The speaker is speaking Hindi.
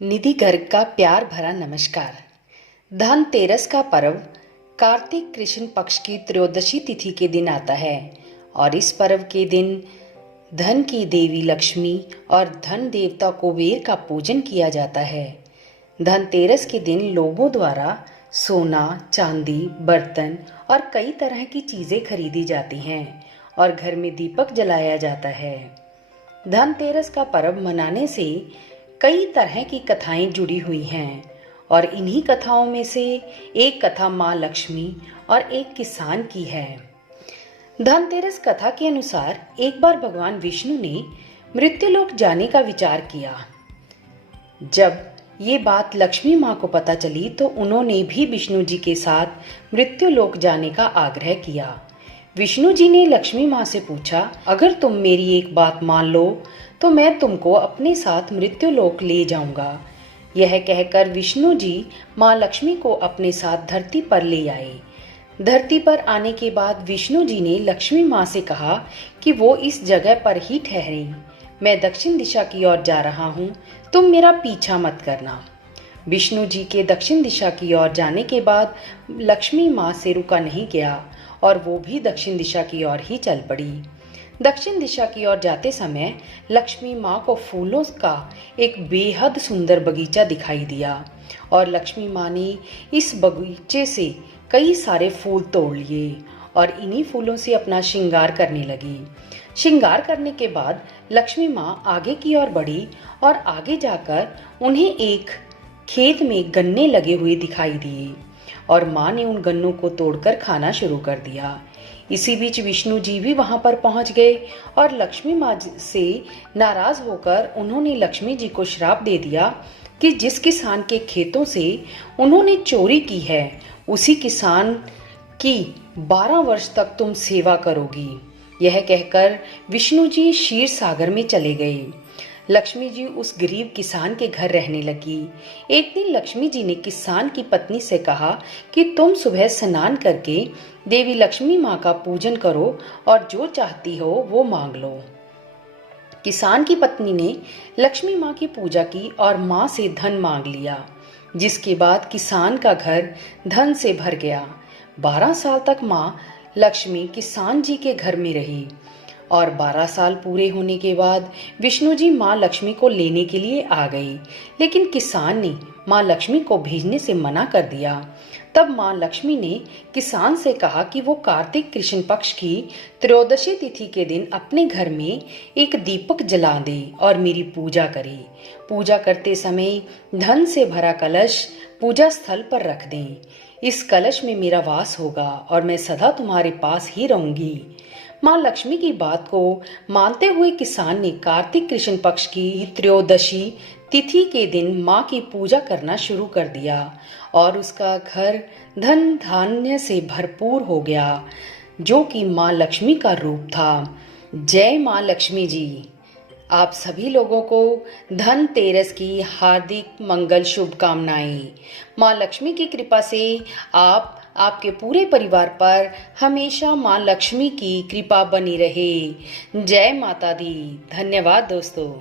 निधि गर्ग का प्यार भरा नमस्कार। धनतेरस का पर्व कार्तिक कृष्ण पक्ष की त्रयोदशी तिथि के दिन आता है और इस पर्व के दिन धन की देवी लक्ष्मी और धन देवता कुबेर का पूजन किया जाता है। धनतेरस के दिन लोगों द्वारा सोना, चांदी, बर्तन और कई तरह की चीजें खरीदी जाती हैं और घर में दीपक जलाया जाता है। धनतेरस का पर्व मनाने से कई तरह की कथाएं जुड़ी हुई हैं और इन्हीं कथाओं में से एक कथा माँ लक्ष्मी और एक किसान की है। धनतेरस कथा के अनुसार एक बार भगवान विष्णु ने मृत्युलोक जाने का विचार किया। जब ये बात लक्ष्मी माँ को पता चली तो उन्होंने भी विष्णु जी के साथ मृत्युलोक जाने का आग्रह किया। विष्णु जी ने लक्ष्मी माँ से पूछा, अगर तुम मेरी एक बात मान लो तो मैं तुमको अपने साथ मृत्युलोक ले जाऊंगा। यह कहकर विष्णु जी माँ लक्ष्मी को अपने साथ धरती पर ले आए। धरती पर आने के बाद विष्णु जी ने लक्ष्मी माँ से कहा कि वो इस जगह पर ही ठहरे। मैं दक्षिण दिशा की ओर जा रहा हूँ, तुम मेरा पीछा मत करना। विष्णु जी के दक्षिण दिशा की ओर जाने के बाद लक्ष्मी माँ से रुका नहीं गया और वो भी दक्षिण दिशा की ओर ही चल पड़ी। दक्षिण दिशा की ओर जाते समय लक्ष्मी माँ को फूलों का एक बेहद सुंदर बगीचा दिखाई दिया और लक्ष्मी माँ ने इस बगीचे से कई सारे फूल तोड़ लिए और इन्हीं फूलों से अपना श्रृंगार करने लगी। श्रृंगार करने के बाद लक्ष्मी माँ आगे की ओर बढ़ी और आगे जाकर उन्हें एक खेत में गन्ने लगे हुए दिखाई दिए और माँ ने उन गन्नों को तोड़कर खाना शुरू कर दिया। इसी बीच विष्णु जी भी वहां पर पहुंच गए और लक्ष्मी माँ से नाराज होकर उन्होंने लक्ष्मी जी को श्राप दे दिया कि जिस किसान के खेतों से उन्होंने चोरी की है उसी किसान की 12 वर्ष तक तुम सेवा करोगी। यह कहकर विष्णु जी क्षीर सागर में चले गए। लक्ष्मी जी उस गरीब किसान के घर रहने लगी। एक दिन लक्ष्मी जी ने किसान की पत्नी से कहा कि तुम सुबह स्नान करके देवी लक्ष्मी माँ का पूजन करो और जो चाहती हो वो मांग लो। किसान की पत्नी ने लक्ष्मी माँ की पूजा की और माँ से धन मांग लिया, जिसके बाद किसान का घर धन से भर गया। 12 साल तक माँ लक्ष्मी किसान जी के घर में रही और 12 साल पूरे होने के बाद विष्णु जी माँ लक्ष्मी को लेने के लिए आ गई, लेकिन किसान ने माँ लक्ष्मी को भेजने से मना कर दिया। तब माँ लक्ष्मी ने किसान से कहा कि वो कार्तिक कृष्ण पक्ष की त्रयोदशी तिथि के दिन अपने घर में एक दीपक जला दे और मेरी पूजा करे। पूजा करते समय धन से भरा कलश पूजा स्थल पर रख दें। इस कलश में मेरा वास होगा और मैं सदा तुम्हारे पास ही रहूंगी। माँ लक्ष्मी की बात को मानते हुए किसान ने कार्तिक कृष्ण पक्ष की त्रयोदशी तिथि के दिन माँ की पूजा करना शुरू कर दिया और उसका घर धन धान्य से भरपूर हो गया, जो कि माँ लक्ष्मी का रूप था। जय माँ लक्ष्मी जी। आप सभी लोगों को धनतेरस की हार्दिक मंगल शुभकामनाएं। माँ लक्ष्मी की कृपा से आपके पूरे परिवार पर हमेशा माँ लक्ष्मी की कृपा बनी रहे। जय माता दी। धन्यवाद दोस्तों।